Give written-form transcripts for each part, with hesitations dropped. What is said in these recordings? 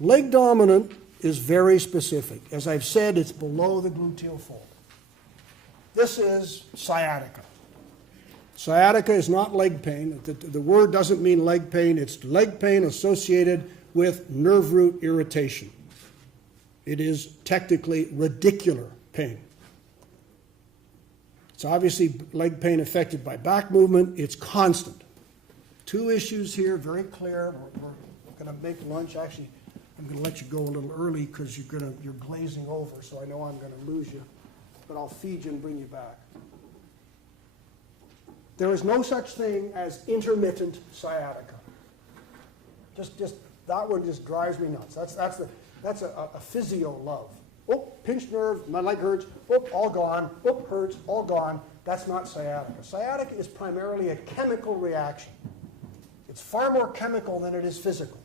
Leg dominant is very specific. As I've said, it's below the gluteal fold. This is sciatica. Sciatica is not leg pain. The word doesn't mean leg pain. It's leg pain associated with nerve root irritation. It is technically radicular pain. It's obviously leg pain affected by back movement. It's constant. Two issues here, very clear. We're going to make lunch. Actually, I'm going to let you go a little early because you're glazing over, so I know I'm going to lose you. But I'll feed you and bring you back. There is no such thing as intermittent sciatica. Just that one just drives me nuts. That's a physio love. Oh, pinched nerve, my leg hurts. Oh, all gone. Oh, hurts, all gone. That's not sciatica. Sciatica is primarily a chemical reaction. It's far more chemical than it is physical.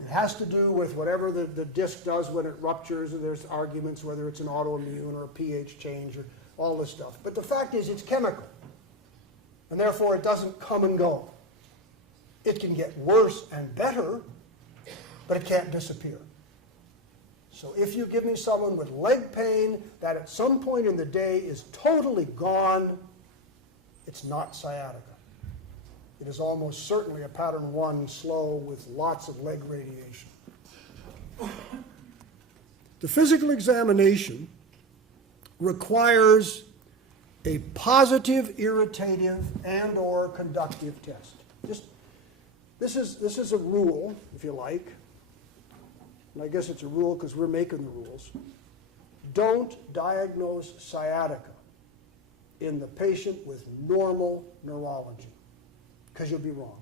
It has to do with whatever the disc does when it ruptures, and there's arguments whether it's an autoimmune or a pH change or all this stuff. But the fact is it's chemical, and therefore it doesn't come and go. It can get worse and better, but it can't disappear. So if you give me someone with leg pain that at some point in the day is totally gone, it's not sciatica. It is almost certainly a pattern 1 slow with lots of leg radiation. The physical examination requires a positive, irritative, and or conductive test. This is a rule, if you like. And I guess it's a rule because we're making the rules. Don't diagnose sciatica in the patient with normal neurology, because you'll be wrong.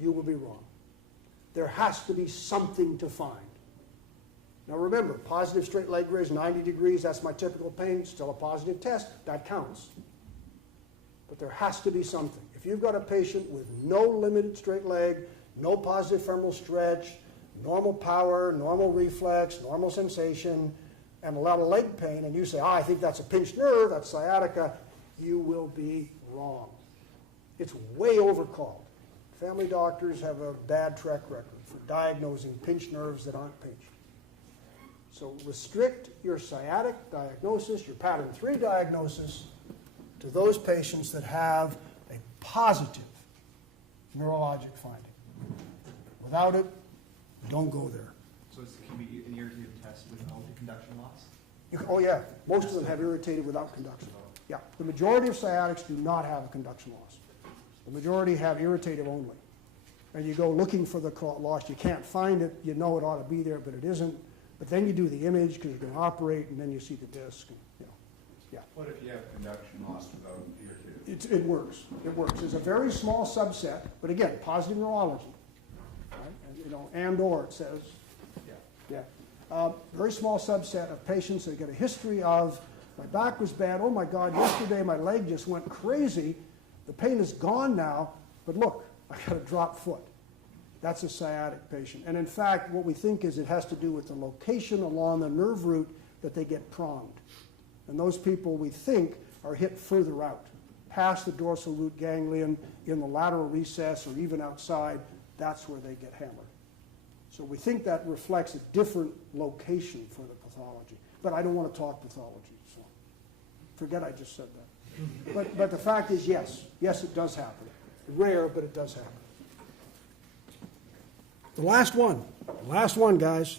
You will be wrong. There has to be something to find. Now remember, positive straight leg raise, 90 degrees, that's my typical pain, still a positive test, that counts. But there has to be something. If you've got a patient with no limited straight leg, no positive femoral stretch, normal power, normal reflex, normal sensation, and a lot of leg pain, and you say, I think that's a pinched nerve, that's sciatica, you will be wrong. It's way overcalled. Family doctors have a bad track record for diagnosing pinched nerves that aren't pinched. So restrict your sciatic diagnosis, your pattern 3 diagnosis, to those patients that have a positive neurologic finding. Without it, don't go there. So it can be an irritative test without the conduction loss? Oh yeah, most of them have irritated without conduction. Yeah, the majority of sciatics do not have a conduction loss. The majority have irritative only. And you go looking for the loss, you can't find it, you know it ought to be there, but it isn't. But then you do the image because you're going to operate, and then you see the disc. And, yeah. What if you have conduction loss without irritative? It works. It works. It's a very small subset, but again, positive neurology. Right? And or it says, very small subset of patients that get a history of, my back was bad, oh my God, yesterday my leg just went crazy, the pain is gone now, but look, I got a dropped foot. That's a sciatic patient. And in fact, what we think is it has to do with the location along the nerve root that they get pronged. And those people, we think, are hit further out, past the dorsal root ganglion, in the lateral recess, or even outside. That's where they get hammered. So we think that reflects a different location for the pathology. But I don't want to talk pathology, so forget I just said that. But the fact is, yes, it does happen. Rare, but it does happen. The last one, guys.